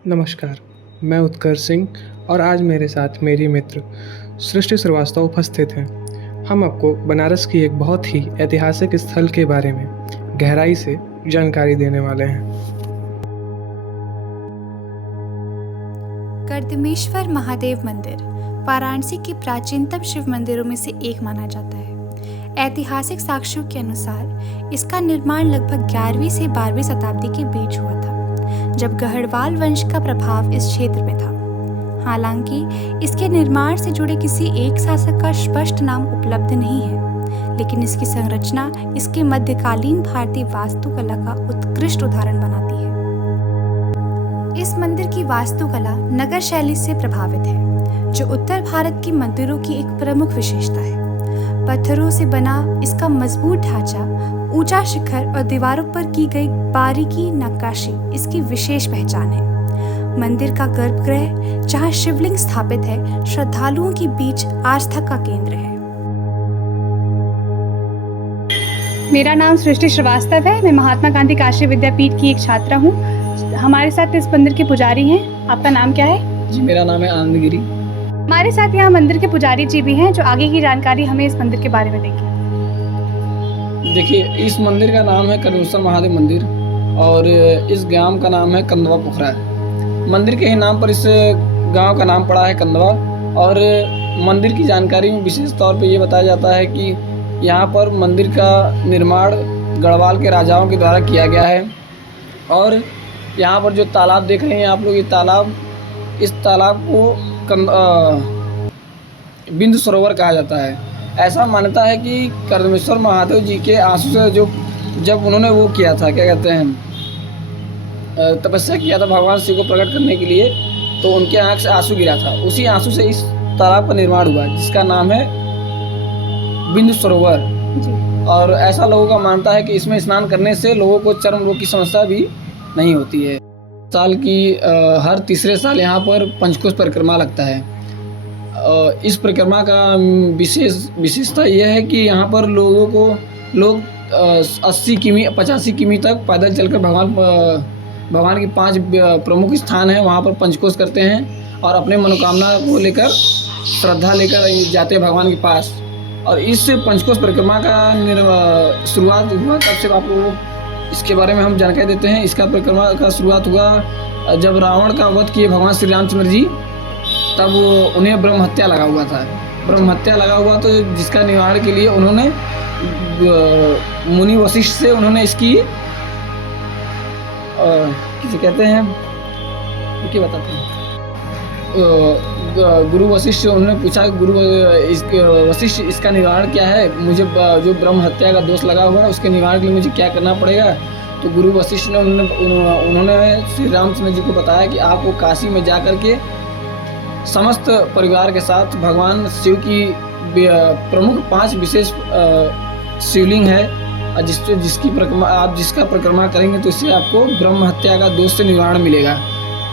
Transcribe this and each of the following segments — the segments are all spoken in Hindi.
नमस्कार, मैं उत्कर्ष सिंह और आज मेरे साथ मेरी मित्र सृष्टि श्रीवास्तव उपस्थित हैं। हम आपको बनारस की एक बहुत ही ऐतिहासिक स्थल के बारे में गहराई से जानकारी देने वाले हैं। कर्दमेश्वर महादेव मंदिर वाराणसी के प्राचीनतम शिव मंदिरों में से एक माना जाता है। ऐतिहासिक साक्ष्यों के अनुसार इसका निर्माण लगभग 11वीं से 12वीं शताब्दी के बीच हुआ था, जब गढ़वाल वंश का प्रभाव इस क्षेत्र में था। हालांकि इसके निर्माण से जुड़े किसी एक शासक का स्पष्ट नाम उपलब्ध नहीं है, लेकिन इसकी संरचना इसके मध्यकालीन भारतीय वास्तुकला का उत्कृष्ट उदाहरण बनाती है। इस मंदिर की वास्तुकला नगर शैली से प्रभावित है, जो उत्तर भारत के मंदिरों की एक प्रमुख विशेषता है। पत्थरों से बना इसका मजबूत ढांचा, ऊंचा शिखर और दीवारों पर की गई बारीकी नक्काशी इसकी विशेष पहचान है। मंदिर का गर्भगृह, जहां शिवलिंग स्थापित है, श्रद्धालुओं के बीच आस्था का केंद्र है। मेरा नाम सृष्टि श्रीवास्तव है। मैं महात्मा गांधी काशी विद्यापीठ की एक छात्रा हूँ। हमारे साथ इस मंदिर के पुजारी हैं। आपका नाम क्या है? जी, मेरा नाम है आनंद गिरी। हमारे साथ यहाँ मंदिर के पुजारी जी भी हैं, जो आगे की जानकारी हमें इस मंदिर के बारे में देंगे। देखिए, इस मंदिर का नाम है कर्दमेश्वर महादेव मंदिर और इस गांव का नाम है कंदवा पोखरा। मंदिर के ही नाम पर इस गांव का नाम पड़ा है कंदवा। और मंदिर की जानकारी में विशेष तौर पे ये बताया जाता है कि यहाँ पर मंदिर का निर्माण गढ़वाल के राजाओं के द्वारा किया गया है। और यहाँ पर जो तालाब देख रहे हैं आप लोग, ये तालाब, इस तालाब को बिंदु सरोवर कहा जाता है। ऐसा मान्यता है कि कर्दमेश्वर महादेव जी के आंसू से जब उन्होंने वो किया था, क्या कहते हैं, तपस्या किया था भगवान शिव को प्रकट करने के लिए, तो उनके आंख से आंसू गिरा था। उसी आंसू से इस तालाब का निर्माण हुआ, जिसका नाम है बिंदु सरोवर। और ऐसा लोगों का मानता है कि इसमें स्नान करने से लोगों को चर्म रोग की समस्या भी नहीं होती है। साल की हर तीसरे साल यहाँ पर पंचकोश परिक्रमा लगता है। इस परिक्रमा का विशेषता यह है कि यहाँ पर लोग 80 किमी 85 किमी तक पैदल चलकर भगवान की 5 प्रमुख स्थान हैं, वहाँ पर पंचकोश करते हैं और अपने मनोकामना को लेकर, श्रद्धा लेकर जाते हैं भगवान के पास। और इस पंचकोश परिक्रमा का शुरुआत हुआ, तब से आपको इसके बारे में हम जानकारी देते हैं। इसका परिक्रमा का शुरुआत हुआ जब रावण का वध किए भगवान श्री रामचंद्र जी, तब उन्हें ब्रह्म हत्या लगा हुआ था। ब्रह्म हत्या लगा हुआ, तो जिसका निवारण के लिए उन्होंने मुनि वशिष्ठ से उन्होंने इसकी किसे कहते हैं, क्या बताते हैं, गुरु वशिष्ठ से उन्होंने पूछा, वशिष्ठ इसका निवारण क्या है, मुझे जो ब्रह्म हत्या का दोष लगा हुआ है उसके निवारण के लिए मुझे क्या करना पड़ेगा। तो गुरु वशिष्ठ ने उन्होंने श्री रामचंद्र जी को बताया कि आपको काशी में जा कर के समस्त परिवार के साथ भगवान शिव की प्रमुख 5 विशेष शिवलिंग है, जिसका परिक्रमा करेंगे तो इससे आपको ब्रह्म हत्या का दोष से निवारण मिलेगा।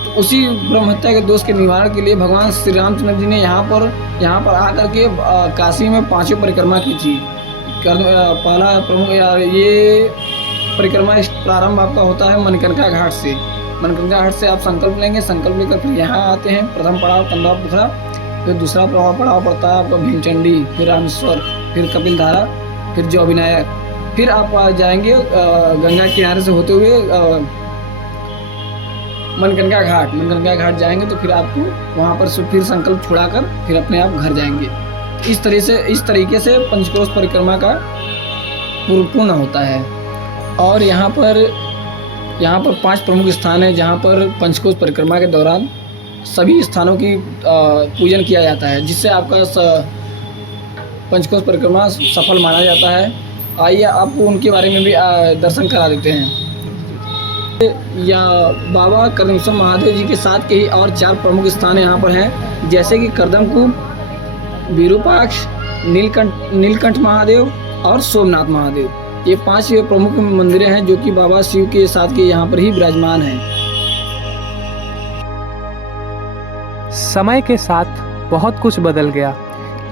तो उसी ब्रह्म हत्या के दोष के निवारण के लिए भगवान श्री रामचंद्र जी ने यहाँ पर आकर के काशी में 5 परिक्रमा की थी। पहला प्रमुख ये परिक्रमा प्रारंभ आपका होता है मनकनका घाट से। मनकनका घाट से आप संकल्प लेंगे, संकल्प लेकर फिर यहाँ आते हैं। प्रथम पड़ाव कंदवा पोखरा, फिर दूसरा पड़ाव पड़ता है आपका भीमचंडी, फिर रामेश्वर, फिर कपिलधारा, फिर जौ विनायक। फिर आप जाएंगे गंगा किनारे से होते हुए मनकनका घाट जाएंगे, तो फिर आपको वहाँ पर से फिर संकल्प छुड़ाकर फिर अपने आप घर जाएंगे। इस तरीके से पंचकोश परिक्रमा का पूर्ण होता है। और यहाँ पर 5 प्रमुख स्थान हैं जहाँ पर पंचकोश परिक्रमा के दौरान सभी स्थानों की पूजन किया जाता है, जिससे आपका पंचकोश परिक्रमा सफल माना जाता है। आइए आपको उनके बारे में भी दर्शन करा देते हैं। या बाबा कर्दमेश्वर महादेव जी के साथ के ही और 4 प्रमुख स्थान यहाँ पर हैं, जैसे कि कर्दमकुंड, विरूपाक्ष, नीलकंठ महादेव और सोमनाथ महादेव। ये 5 प्रमुख मंदिरें हैं जो कि बाबा शिव के साथ के यहाँ पर ही विराजमान हैं। समय के साथ बहुत कुछ बदल गया,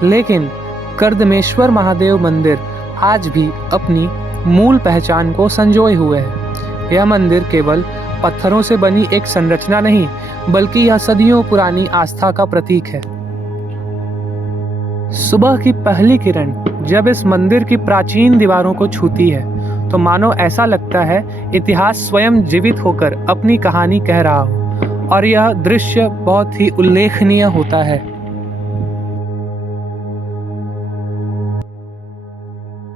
लेकिन कर्दमेश्वर महादेव मंदिर आज भी अपनी मूल पहचान को संजोए हुए है। यह मंदिर केवल पत्थरों से बनी एक संरचना नहीं, बल्कि यह सदियों पुरानी आस्था का प्रतीक है। सुबह की पहली किरण जब इस मंदिर की प्राचीन दीवारों को छूती है तो मानो ऐसा लगता है इतिहास स्वयं जीवित होकर अपनी कहानी कह रहा हो, और यह दृश्य बहुत ही उल्लेखनीय होता है।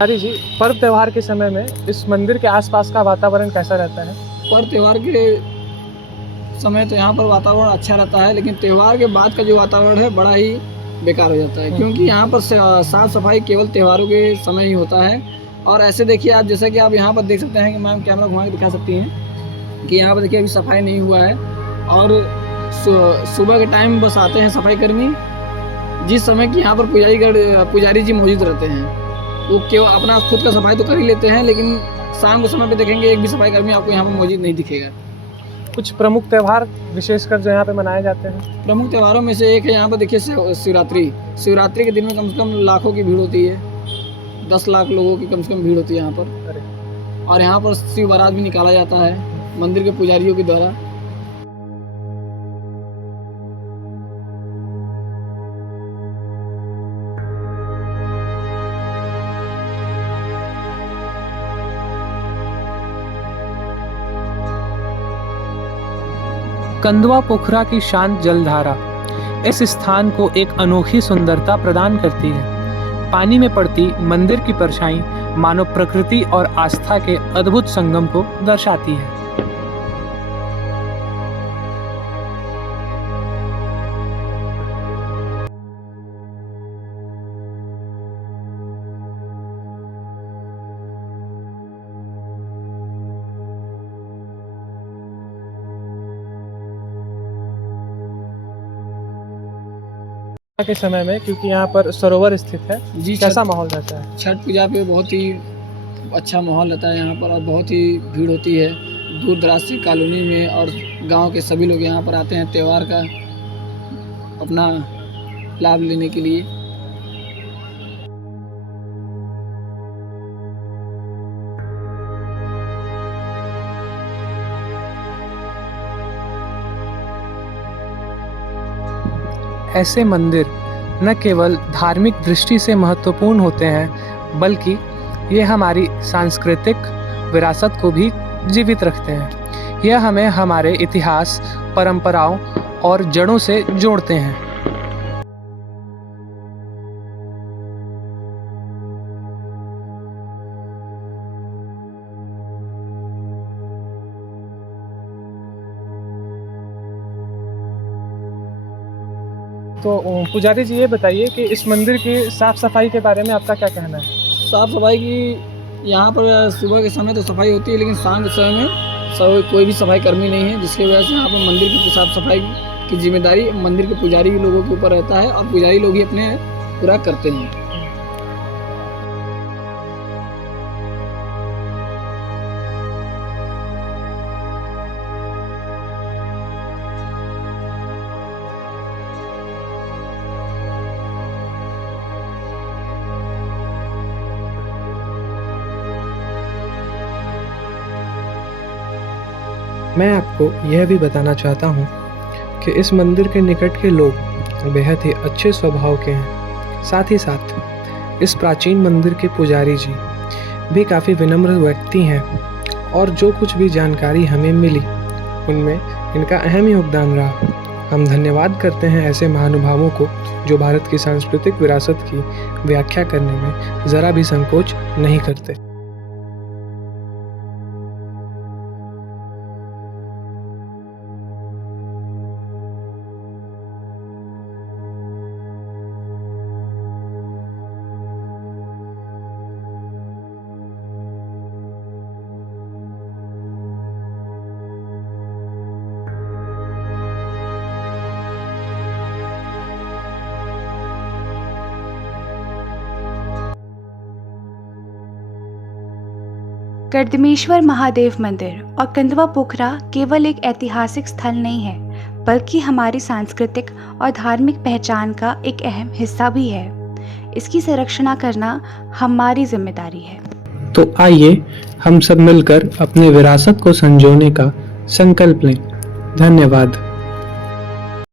हरी जी, पर्व त्योहार के समय में इस मंदिर के आसपास का वातावरण कैसा रहता है? पर्व त्यौहार के समय तो यहाँ पर वातावरण अच्छा रहता है, लेकिन त्यौहार के बाद का जो वातावरण है बड़ा ही बेकार हो जाता है, क्योंकि यहाँ पर साफ सफाई केवल त्योहारों के समय ही होता है। और ऐसे देखिए आप, जैसे कि आप यहाँ पर देख सकते हैं कि मैम कैमरा घुमा के दिखा सकती हैं कि यहाँ पर देखिए अभी सफाई नहीं हुआ है, और सुबह के टाइम बस आते हैं सफाई कर्मी, जिस समय कि यहाँ पर पुजारी जी मौजूद रहते हैं, वो केवल अपना खुद का सफाई तो कर ही लेते हैं, लेकिन शाम के समय पे देखेंगे एक भी सफाई कर्मी आपको यहाँ पर मौजूद नहीं दिखेगा। कुछ प्रमुख त्यौहार विशेषकर जो यहाँ पे मनाए जाते हैं? प्रमुख त्योहारों में से एक है यहाँ पर देखिए शिवरात्रि के दिन में कम से कम लाखों की भीड़ होती है, 10 लाख लोगों की कम से कम भीड़ होती है यहाँ पर। और यहाँ पर शिव बारात भी निकाला जाता है मंदिर के पुजारियों के द्वारा। कंदवा पोखरा की शांत जलधारा इस स्थान को एक अनोखी सुंदरता प्रदान करती है। पानी में पड़ती मंदिर की परछाई मानो प्रकृति और आस्था के अद्भुत संगम को दर्शाती है। के समय में, क्योंकि यहाँ पर सरोवर स्थित है, जी, कैसा माहौल रहता है? छठ पूजा पे बहुत ही अच्छा माहौल रहता है यहाँ पर, और बहुत ही भीड़ होती है दूर दराज से कॉलोनी में, और गांव के सभी लोग यहाँ पर आते हैं त्यौहार का अपना लाभ लेने के लिए। ऐसे मंदिर न केवल धार्मिक दृष्टि से महत्वपूर्ण होते हैं, बल्कि ये हमारी सांस्कृतिक विरासत को भी जीवित रखते हैं। यह हमें हमारे इतिहास, परंपराओं और जड़ों से जोड़ते हैं। तो पुजारी जी, ये बताइए कि इस मंदिर की साफ सफाई के बारे में आपका क्या कहना है? साफ सफाई की यहाँ पर सुबह के समय तो सफाई होती है, लेकिन शाम के समय में कोई भी सफाई कर्मी नहीं है, जिसकी वजह से यहाँ पर मंदिर की साफ सफाई की जिम्मेदारी मंदिर के पुजारी लोगों के ऊपर रहता है, और पुजारी लोग ही अपने पूरा करते हैं। मैं आपको यह भी बताना चाहता हूँ कि इस मंदिर के निकट के लोग बेहद ही अच्छे स्वभाव के हैं। साथ ही साथ इस प्राचीन मंदिर के पुजारी जी भी काफ़ी विनम्र व्यक्ति हैं, और जो कुछ भी जानकारी हमें मिली उनमें इनका अहम योगदान रहा। हम धन्यवाद करते हैं ऐसे महानुभावों को जो भारत की सांस्कृतिक विरासत की व्याख्या करने में ज़रा भी संकोच नहीं करते। कर्दमेश्वर महादेव मंदिर और कंदवा पोखरा केवल एक ऐतिहासिक स्थल नहीं है, बल्कि हमारी सांस्कृतिक और धार्मिक पहचान का एक अहम हिस्सा भी है। इसकी संरक्षण करना हमारी जिम्मेदारी है। तो आइए हम सब मिलकर अपने विरासत को संजोने का संकल्प लें। धन्यवाद।